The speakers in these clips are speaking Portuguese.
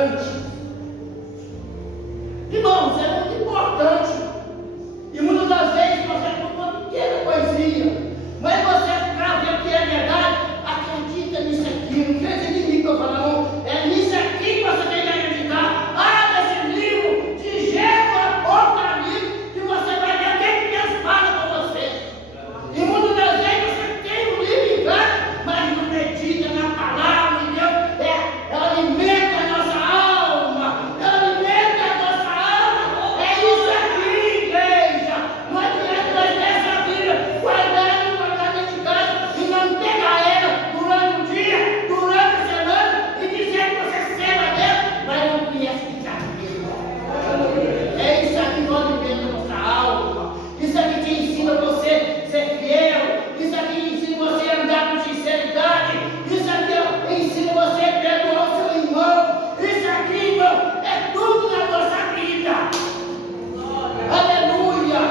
importante. Irmãos, é muito importante. E muitas das vezes você compra uma pequena coisinha, mas você, para ver que é verdade, acredita nisso aqui. Não acredita em mim que eu falo, não. É nisso aqui que você tem que acreditar. Nesse livro de Gênesis, Apocalipse, que você vai ver o que Deus fala com você. E muitas das vezes você tem um livro em casa, mas não acredita na palavra de Deus. Ela alimenta a nossa alma. Ela alimenta a nossa alma. É isso aqui, igreja. Não adianta nós ter essa Bíblia guardada dentro de casa e não pegar ela durante o dia, durante a semana e dizer que você serve a Deus, mas não conhece o que está aqui. É isso aqui que alimenta a nossa alma. Isso aqui te ensina você a ser fiel. Isso aqui ensina você a andar com sinceridade. Isso aqui ensina você a perdoar o seu irmão. Isso aqui, irmão, é tudo na nossa vida. Aleluia!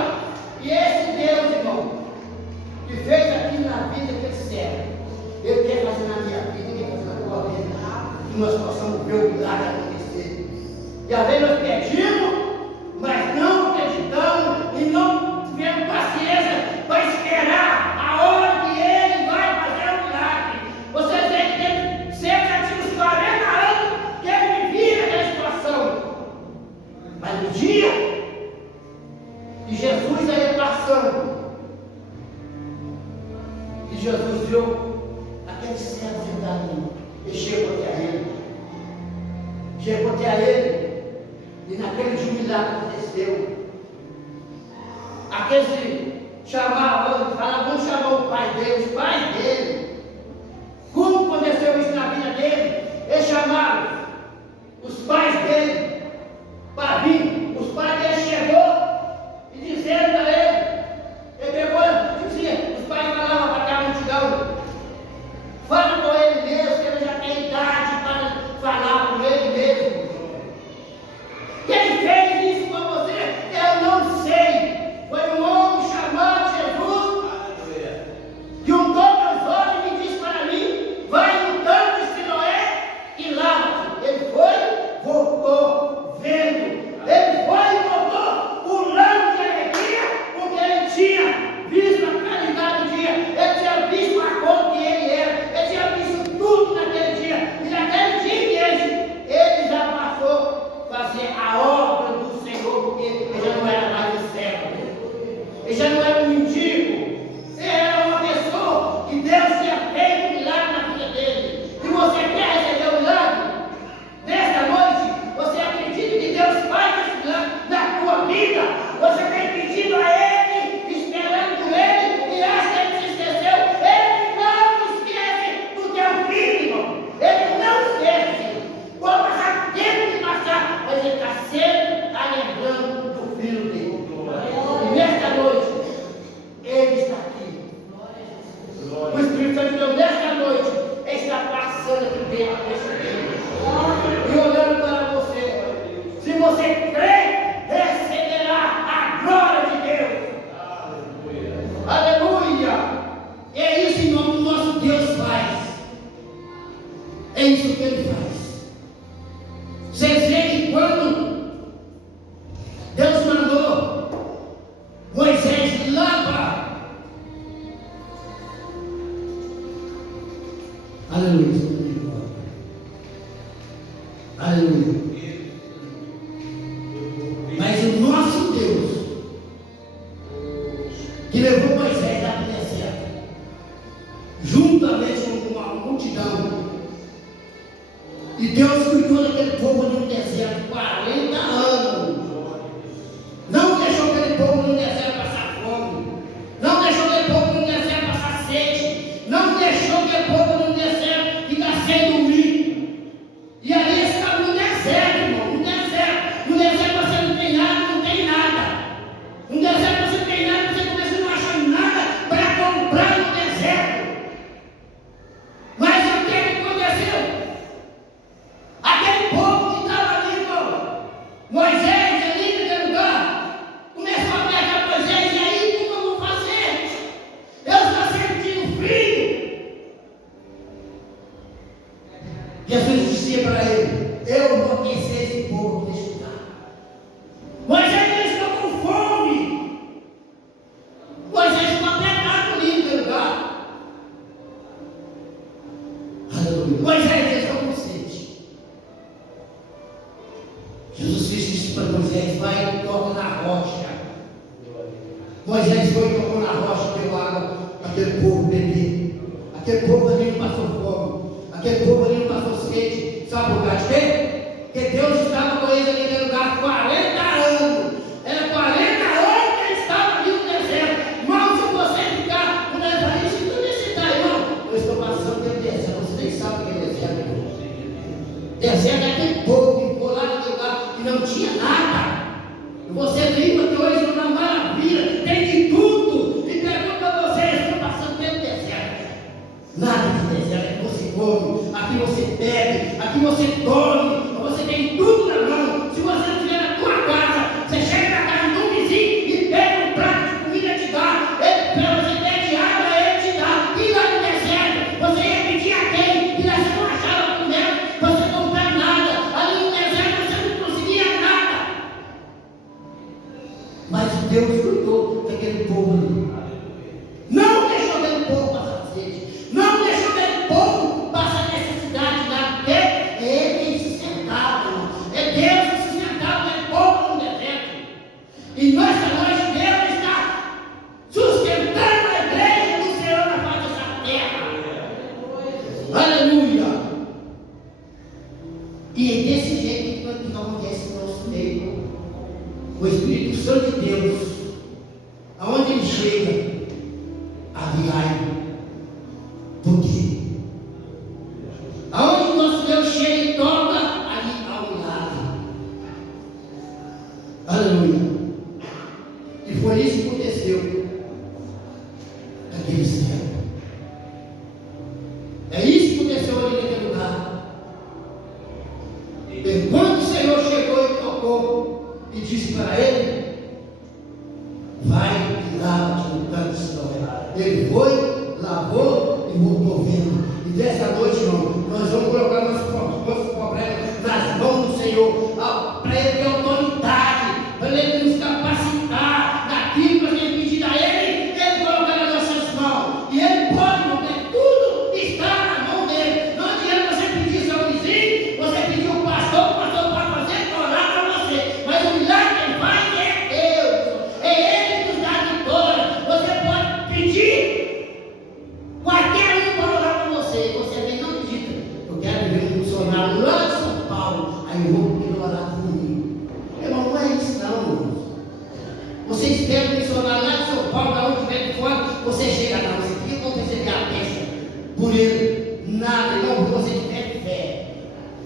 E esse Deus, irmão, que fez aqui na vida que ele serve, ele quer fazer na minha vida, ele quer fazer na tua vida, que nós possamos ver o milagre acontecer. E às vezes nós pedimos, mas não acreditamos e não tivemos paciência para esperar a hora que ele vai fazer o milagre. Vocês veem que ele cerca de uns 40 anos que ele vivia naquela situação. Mas no dia que Jesus ia passando, e Jesus viu aquele servo sentado ali, e chegou até ele. Chegou até ele. E naquele dia o milagre aconteceu. Aqueles chamavam, falavam, vamos chamar o pai dele, os pais dele. Como aconteceu isso na vida dele? Eles chamaram os pais dele para vir. Os pais dele chegou e disseram para ele pegou, dizia, os pais falavam para aquela multidão, fala com ele mesmo, que ele já tem idade para falar com ele mesmo. Quem fez isso com você? Eu não sei. Foi um homem chamado Jesus, que um dos olhos me disse para mim, vai no tanque de Siloé e lava-te. Ele foi, voltou, vendo. Ele foi e voltou, pulando de alegria, porque ele tinha visto a caridade do dia, ele tinha visto a cor que ele era, ele tinha visto tudo naquele dia. E naquele dia, ele já passou a fazer a obra do Senhor, porque ele já não era mais um servo, ele já não era um mendigo, ele era uma pessoa que Deus tinha feito um milagre na vida dele. E você quer receber o milagre? Nesta noite, você acredita que Deus faz esse milagre na tua vida? Você tem pedido a Ele, esperando por Ele, e acha que Ele te esqueceu? Ele não esquece do teu filho, irmão. Ele não esquece. Pode passar tempo de passar, mas Ele está sempre lembrando do filho dele. E nesta noite, Ele está aqui. O Espírito Santo de Deus, nesta noite, está passando aqui dentro desse tempo e olhando para você. Se você crê, receberá a glória de Deus. Aleluia! É isso, irmão, que o nosso Deus faz. É isso que Ele faz. Vocês veem que quando Deus mandou Moisés lá para... Aleluia. Aleluia. Mas o nosso Deus, que levou Moisés lá para o deserto, juntamente com uma multidão, e Deus cuidou daquele povo no deserto 40 anos, não deixou aquele povo no deserto passar fome, não deixou aquele povo no deserto passar sede, não deixou aquele povo no deserto ficar sem dormir. E aí está no deserto, irmão, no deserto. No deserto você não tem nada, não tem nada. No deserto você não tem nada, você não achou nada para comprar no deserto. Mas o que aconteceu? Aquele povo que estava ali, irmão, Moisés ali naquele lugar, começou a pegar Moisés, e aí como eu vou fazer? Eu estou sentindo frio. Jesus dizia para ele, Eu vou aquecer esse povo aqui neste lugar. Moisés, eles estão com fome. Moisés ficou apertado ali no lugar. Aleluia. Moisés, eles estão com sede. Jesus Cristo disse para Moisés: vai e toca na rocha. Moisés foi e tocou na rocha e deu água para aquele povo beber. Aquele povo ali não passou fome. Aquele povo ali não passou sede. Sabe por causa de quê? Porque Deus estava com eles ali naquele lugar 40 anos. Era 40 anos que eles estavam ali no deserto. Irmão, se você ficar no deserto, se tu necessitar, irmão, eu estou passando pelo deserto. Você nem sabe o que é deserto. Deserto é aquele povo que ficou lá naquele lugar que não tinha nada. E você vive aqui hoje numa maravilha, tem de tudo. E pergunto a vocês: estou passando pelo deserto. Nada de deserto, aqui você come, aqui você bebe, aqui você dorme, você tem tudo na mão. Se você não estiver na tua casa, você chega na casa do vizinho e pega um prato de comida e te dá. Para você pede água, ele te dá. E lá no deserto, você ia pedir a quem? E lá você não achava comer, você não comprar nada. Ali no deserto você não conseguia nada. Mas Deus cuidou daquele povo ali. Não deixou aquele povo passar sede. Não deixou aquele povo passar necessidade lá. Porque ele sustentava, irmão. É Deus que sustentava aquele povo no deserto. E nessa noite Deus está sustentando a igreja do Senhor na face dessa terra. Aleluia. E é desse jeito que acontece no nosso meio. O Espírito Santo de Deus, aonde ele chega, ali há. Por quê? Aonde o nosso Deus chega e toca, ali há um milagre. Aleluia. E foi isso que aconteceu naquele céu. É isso que aconteceu ali naquele lugar. Enquanto o Senhor chegou e tocou e disse para ele: vai e lava-te no tanque de Siloé. Ele foi, lavou e voltou vendo. E dessa noite, irmão, nós vamos colocar nossos problemas nas mãos do Senhor, para ele ter autoridade, para ele nos capacitar naquilo que a gente pedir a ele, ele colocar nas nossas mãos. E ele pode, irmão, porque tudo está na mão dele. Não adianta você pedir seu vizinho, você pedir o pastor pode fazer, orar para você. Mas o milagre que ele faz é Deus. É ele que nos dá a vitória. Você pode pedir, qualquer um pode orar para você. Você vem, não acredita. Eu quero ver um funcionário lá de São Paulo, aí eu vou pedir orar comigo. Irmão, não é isso não, irmão. Você espera um missionário lá de São Paulo, da onde estiver de fora, você chega lá, você fica com receber a bênção por ele. Nada, irmão, se você tiver fé,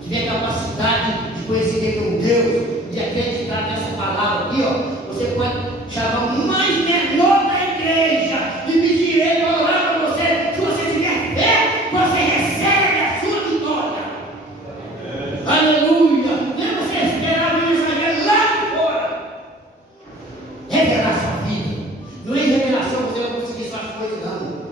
tiver capacidade de conhecer quem é um Deus e acreditar nessa palavra aqui, ó, você pode chamar o mais menor da igreja e pedir ele para orar para você. Se você tiver fé, você recebe a sua vitória. Aleluia! Nem você esperar o mensageiro lá de fora revelar sua vida. Não é revelação você vai conseguir suas coisas, não.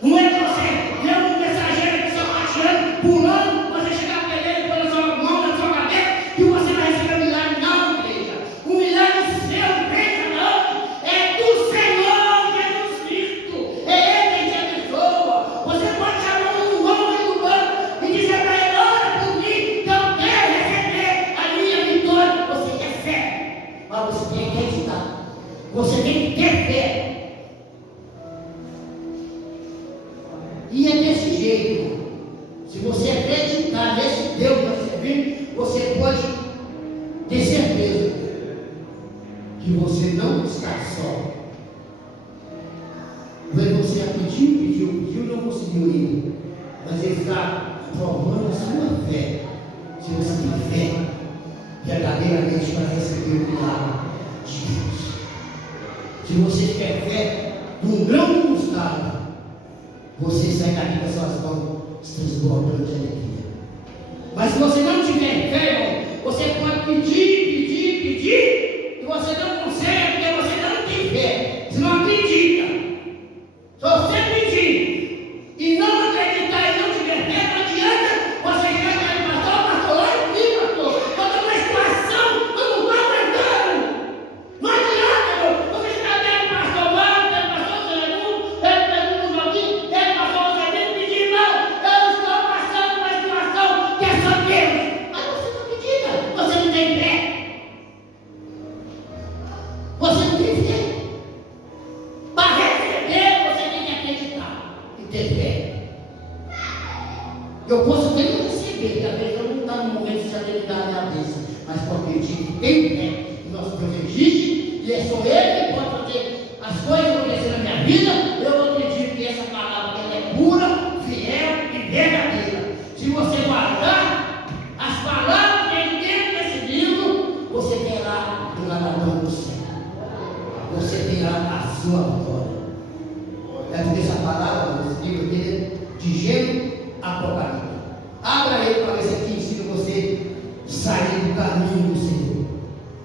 Não é você ver um mensageiro que está marchando, pulando, você chegar para ele pela sua mão na sua cabeça, que você vai receber um milagre. Não, igreja. O milagre seu, veja não, é do Senhor Jesus Cristo. É Ele quem te abençoa. Você pode chamar um homem do banco e dizer para ele: ora por mim, que eu quero receber a minha vitória. Você quer fé, mas você tem que acreditar. Você tem que ter fé. E é desse jeito, irmão. Se você acreditar nesse Deus que nós servimos, você pode ter certeza que você não está só. Você pediu, não conseguiu ainda. Mas ele está provando a sua fé. Se você tem fé verdadeiramente para receber o milagre de Deus. Se você tiver fé de um grão de mostarda, você sai daqui com as suas mãos transbordando de alegria. Mas se você não tiver fé, irmão, você pode pedir, e você não consegue, porque você não tem fé. Você não acredita. Se você pedir e não acreditar e não tiver fé, não adianta você chegar para o pastor, ore comigo, Eu posso até não receber, porque às vezes eu não estou no momento de saber dar a minha bênção, mas porque eu digo que tem fé, que nosso Deus existe, e é só Ele que pode fazer as coisas acontecerem na minha vida. Eu acredito que essa palavra ela é pura, fiel e verdadeira. Se você guardar as palavras que ele tem nesse livro, você terá um galardão do céu. Você terá a sua vitória. É porque essa palavra, nesse livro dele, de Gênesis Apocalipse. Abra ele para ver se aqui ensina você a sair do caminho do Senhor.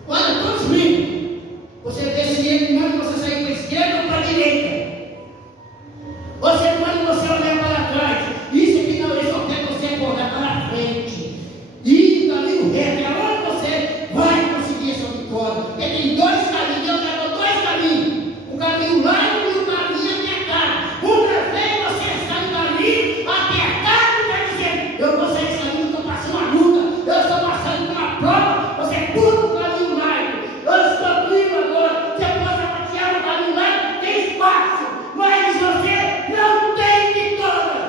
Olha, todos livros. Você vê se ele manda você sair para a esquerda ou para a direita. Você manda você olhar para trás. Isso aqui não, ele só quer você olhar para frente. E o caminho reto é onde você vai conseguir essa vitória. Porque tem dois caminhos, Deus levou dois caminhos. O caminho largo e o caminho apertado. Uma vez você está no caminho apertado, está dizendo, eu vou sair desse caminho, estou passando uma luta, eu estou passando por uma prova, você pula o caminho largo. Eu estou vivo agora, você pode passear no caminho largo, tem espaço, mas você não tem vitória.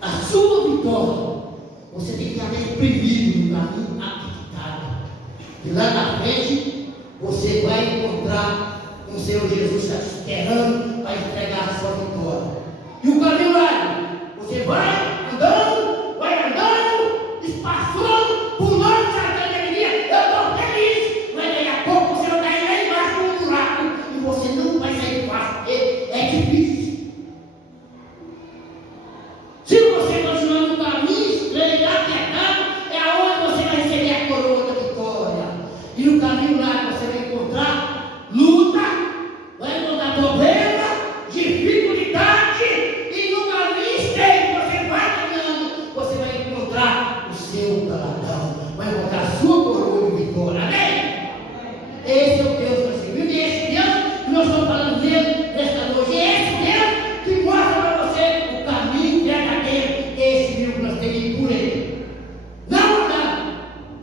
A sua vitória, você tem que haver primeiro no caminho apertado. E lá na frente, você vai encontrar com o Senhor Jesus está esperando para entregar a sua vitória. E o caminho largo, você vai andando, espaçando, pulando, saltando alegria. Eu estou feliz, mas daqui a pouco você vai cair lá embaixo de um buraco e você não vai sair fácil, porque é difícil. Se você continuar no caminho estreito, apertado, é aonde você vai receber a coroa da vitória. E no caminho largo você vai encontrar luta, vai encontrar problema, dificuldade, e no caminho estreito você vai caminhando, você vai encontrar o seu galardão, vai encontrar a sua coroa de vitória. Amém? Esse é o Deus que nós servimos, e esse Deus que nós estamos falando dele nesta noite, e esse Deus que mostra para você o caminho verdadeiro, esse livro que nós temos que ir por ele. Não andar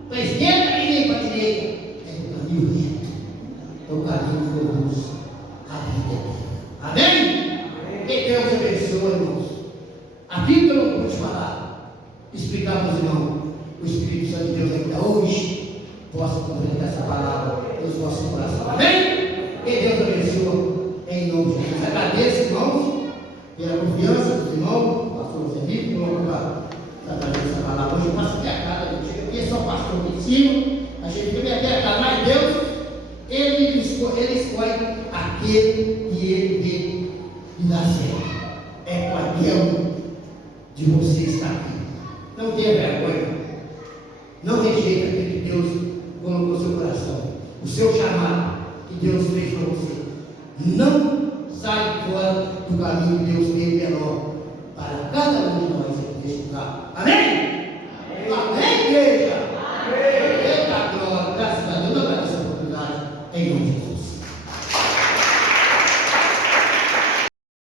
para a esquerda e nem para a direita, é o caminho reto, é o caminho que conduz a vida eterna. Amém? Que Deus abençoe, irmãos. Aquilo que eu não pude falar, explicar para os irmãos, o Espírito Santo de Deus ainda hoje possa completar essa palavra nos nossos corações. Amém? Que Deus abençoe em nome de Jesus. Agradeço, irmãos, pela confiança dos irmãos, pastor Zé Rico, para trazer essa palavra. Hoje eu passo até a cara, eu chego aqui, é só o pastor aqui em cima, a gente fica até a cara, mas Deus, ele escolhe aquele que ele vê e dá certo. É qualquer um de vocês está aqui. Não tenha vergonha. Não rejeita aquilo que Deus colocou no seu coração. O seu chamado que Deus fez para você. Não sai fora do caminho que Deus tem melhor para cada um de nós.